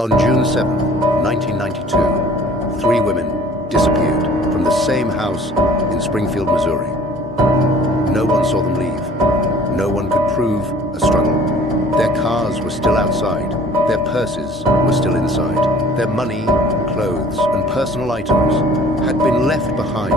On June 7, 1992, 3 women disappeared from the same house in Springfield, Missouri. No one saw them leave. No one could prove a struggle. Their cars were still outside. Their purses were still inside. Their money, clothes, and personal items had been left behind.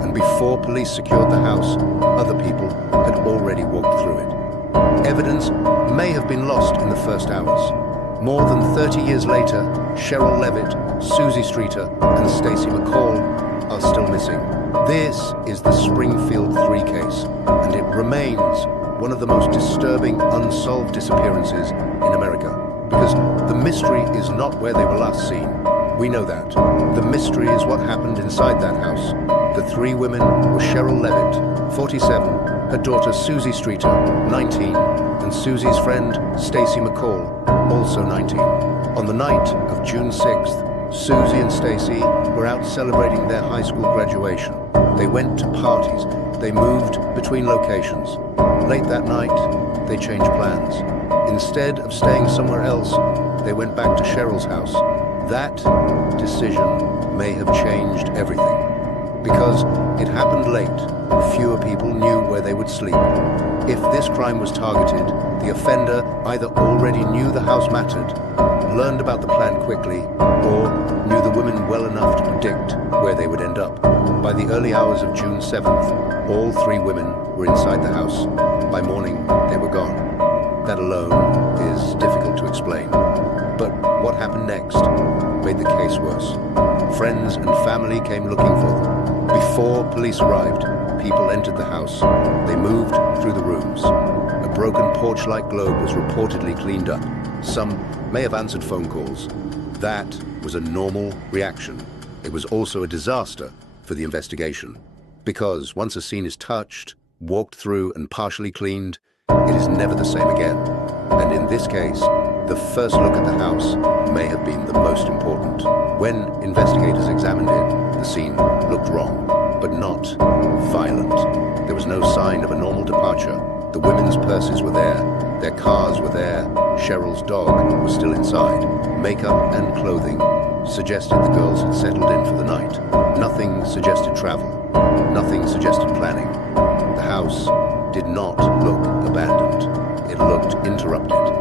And before police secured the house, other people had already walked through it. Evidence may have been lost in the first hours. More than 30 years later, Sherrill Levitt, Suzie Streeter, and Stacy McCall are still missing. This is the Springfield Three case, and it remains one of the most disturbing unsolved disappearances in America, because the mystery is not where they were last seen. We know that. The mystery is what happened inside that house. The 3 women were Sherrill Levitt, 47, her daughter Suzie Streeter, 19, and Suzie's friend Stacy McCall, also 19. On the night of June 6th, Suzie and Stacy were out celebrating their high school graduation. They went to parties. They moved between locations. Late that night, they changed plans. Instead of staying somewhere else, they went back to Sherrill's house. That decision may have changed everything. Because it happened late, fewer people knew where they would sleep. If this crime was targeted, the offender either already knew the house mattered, learned about the plan quickly, or knew the women well enough to predict where they would end up. By the early hours of June 7th, all 3 women were inside the house. By morning, they were gone. That alone is difficult to explain. But what happened next made the case worse. Friends and family came looking for them. Before police arrived, people entered the house. They moved through the rooms. A broken porch-like globe was reportedly cleaned up. Some may have answered phone calls. That was a normal reaction. It was also a disaster for the investigation. Because once a scene is touched, walked through, and partially cleaned, it is never the same again. And in this case, the first look at the house may have been the most important. When investigators examined it, the scene looked wrong, but not violent. There was no sign of a normal departure. The women's purses were there, their cars were there, Sherrill's dog was still inside. Makeup and clothing suggested the girls had settled in for the night. Nothing suggested travel. Nothing suggested planning. The house did not look abandoned. It looked interrupted.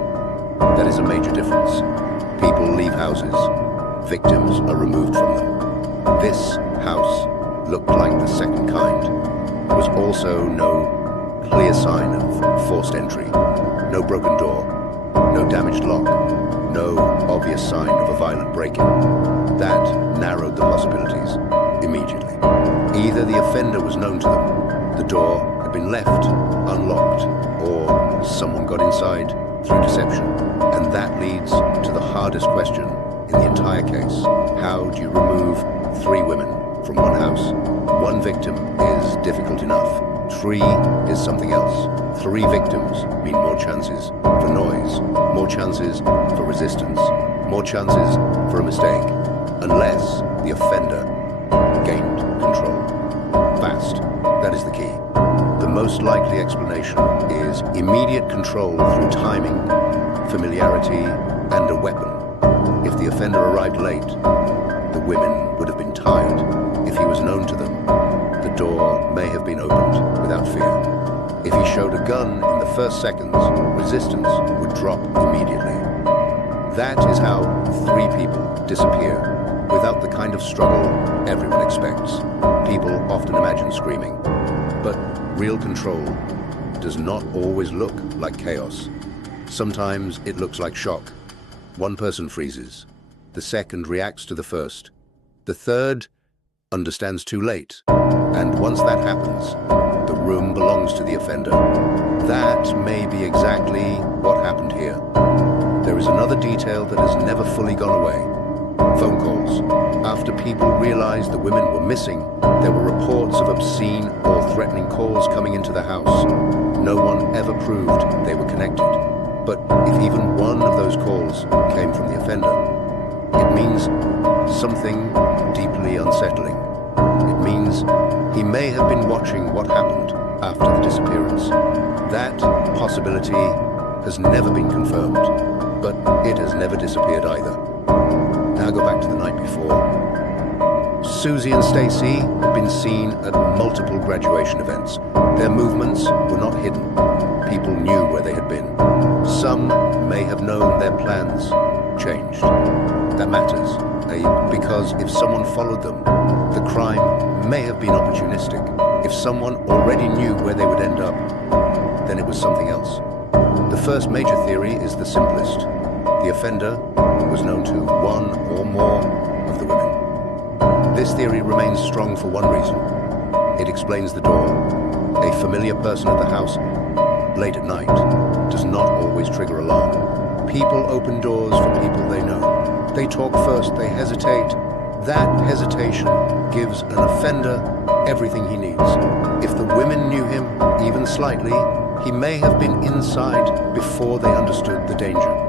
That is a major difference. People leave houses. Victims are removed from them. This house looked like the second kind. There was also no clear sign of forced entry. No broken door. No damaged lock. No obvious sign of a violent break-in. That narrowed the possibilities immediately. Either the offender was known to them, the door had been left unlocked, or someone got inside through deception. And that leads to the hardest question in the entire case. How do you remove 3 women from one house? 1 victim is difficult enough. 3 is something else. 3 victims mean more chances for noise, more chances for resistance, more chances for a mistake, unless the offender gained control. Fast. That is the key. The most likely explanation is immediate control through timing, familiarity, and a weapon. If the offender arrived late, the women would have been tired. If he was known to them, the door may have been opened without fear. If he showed a gun in the first seconds, resistance would drop immediately. That is how 3 people disappear without the kind of struggle everyone expects. People often imagine screaming, but real control does not always look like chaos. Sometimes it looks like shock. 1 person freezes. The second reacts to the first. The third understands too late. And once that happens, the room belongs to the offender. That may be exactly what happened here. There is another detail that has never fully gone away. Phone calls. After people realized the women were missing, there were reports of obscene or threatening calls coming into the house. No one ever proved they were connected. But if even one of those calls came from the offender, it means something deeply unsettling. It means he may have been watching what happened after the disappearance. That possibility has never been confirmed. but it has never disappeared either. Now go back to the night before. Suzie and Stacy had been seen at multiple graduation events. Their movements were not hidden. People knew where they had been. Some may have known their plans changed. That matters, because if someone followed them, the crime may have been opportunistic. If someone already knew where they would end up, then it was something else. The first major theory is the simplest. The offender was known to one or more of the women. This theory remains strong for one reason. It explains the door. A familiar person at the house late at night does not always trigger alarm. People open doors for people they know. They talk first, they hesitate. That hesitation gives an offender everything he needs. If the women knew him, even slightly, he may have been inside before they understood the danger.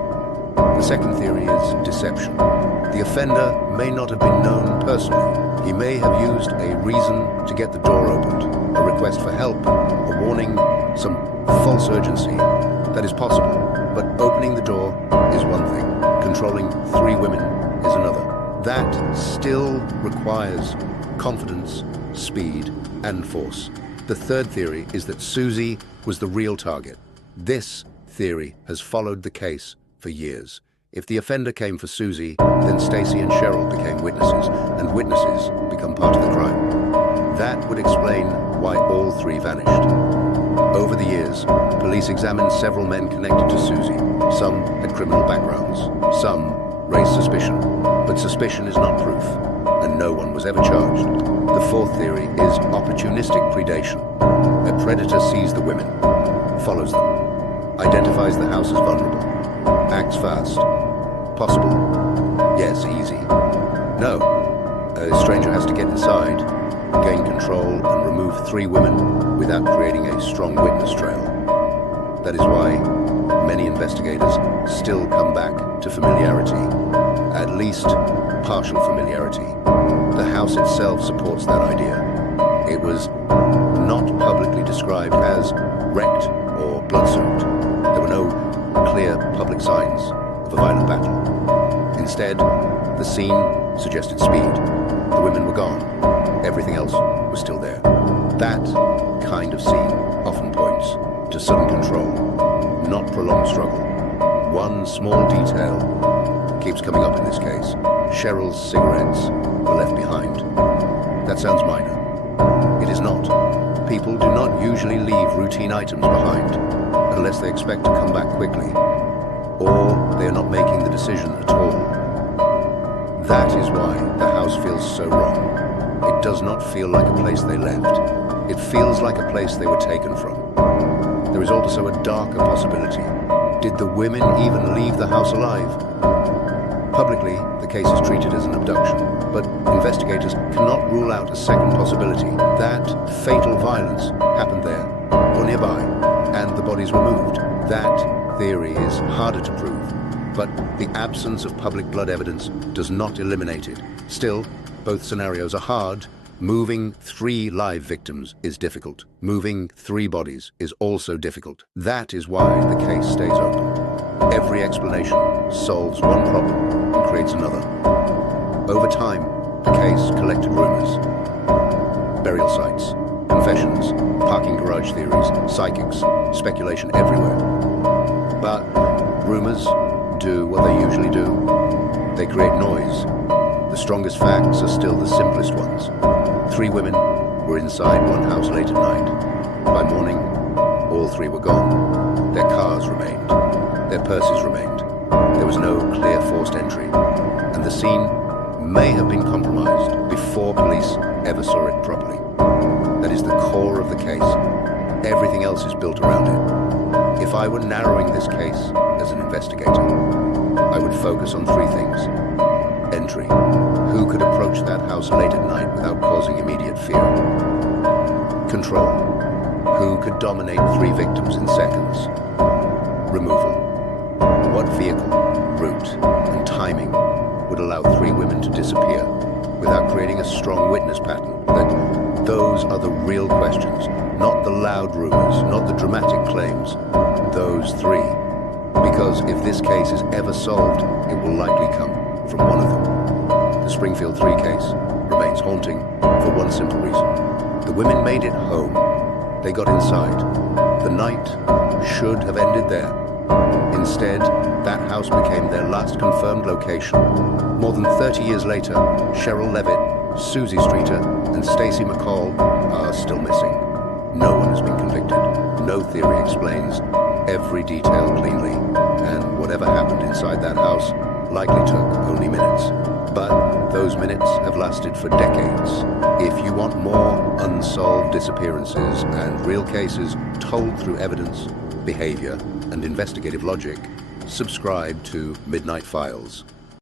The second theory is deception. The offender may not have been known personally. He may have used a reason to get the door opened, a request for help, a warning, some false urgency. That is possible, but opening the door is one thing. Controlling 3 women is another. That still requires confidence, speed, and force. The third theory is that Suzie was the real target. This theory has followed the case for years. If the offender came for Suzie, then Stacy and Sherrill became witnesses, and witnesses become part of the crime. That would explain why all 3 vanished. Over the years, police examined several men connected to Suzie. Some had criminal backgrounds, some raised suspicion, but suspicion is not proof, and no one was ever charged. The fourth theory is opportunistic predation. A predator sees the women, follows them, identifies the house as vulnerable, acts fast. Possible? Yes, easy. No. A stranger has to get inside, gain control, and remove 3 women without creating a strong witness trail. That is why many investigators still come back to familiarity, at least partial familiarity. The house itself supports that idea. It was not publicly described as wrecked or blood-soaked. There were no clear public signs of a violent battle. Instead, the scene suggested speed. The women were gone. Everything else was still there. That kind of scene often points to sudden control, not prolonged struggle. One small detail keeps coming up in this case. Sherrill's cigarettes were left behind. That sounds minor. It is not. People do not usually leave routine items behind unless they expect to come back quickly, or they are not making the decision at all. That is why the house feels so wrong. It does not feel like a place they left. It feels like a place they were taken from. There is also a darker possibility. Did the women even leave the house alive? Publicly, the case is treated as an abduction, but investigators cannot rule out a second possibility, that fatal violence happened there or nearby, and the bodies were moved. That theory is harder to prove, but the absence of public blood evidence does not eliminate it. Still, both scenarios are hard. Moving 3 live victims is difficult. Moving 3 bodies is also difficult. That is why the case stays open. Every explanation solves one problem and creates another. Over time, the case collected rumors. Burial sites, confessions, parking garage theories, psychics, speculation everywhere. But rumors do what they usually do. They create noise. The strongest facts are still the simplest ones. 3 women were inside one house late at night. By morning, all 3 were gone. Their cars remained. Their purses remained. There was no clear forced entry. And the scene may have been compromised before police ever saw it properly. That is the core of the case. Everything else is built around it. If I were narrowing this case as an investigator, I would focus on 3 things. Entry. Who could approach that house late at night without causing immediate fear? Control. Who could dominate 3 victims in seconds? Removal. What vehicle, route, and timing would allow 3 women to disappear without creating a strong witness pattern? Those are the real questions, not the loud rumors, not the dramatic claims. Those 3 Because if this case is ever solved, it will likely come from one of them. The Springfield Three case remains haunting for one simple reason. The women made it home. They got inside. The night should have ended there. Instead, that house became their last confirmed location. More than 30 years later, Sherrill Levitt, Suzie Streeter, and Stacy McCall are still missing. No one has been convicted. No theory explains every detail cleanly. And whatever happened inside that house likely took only minutes. But those minutes have lasted for decades. If you want more unsolved disappearances and real cases told through evidence, behavior, and investigative logic, subscribe to Midnight Files.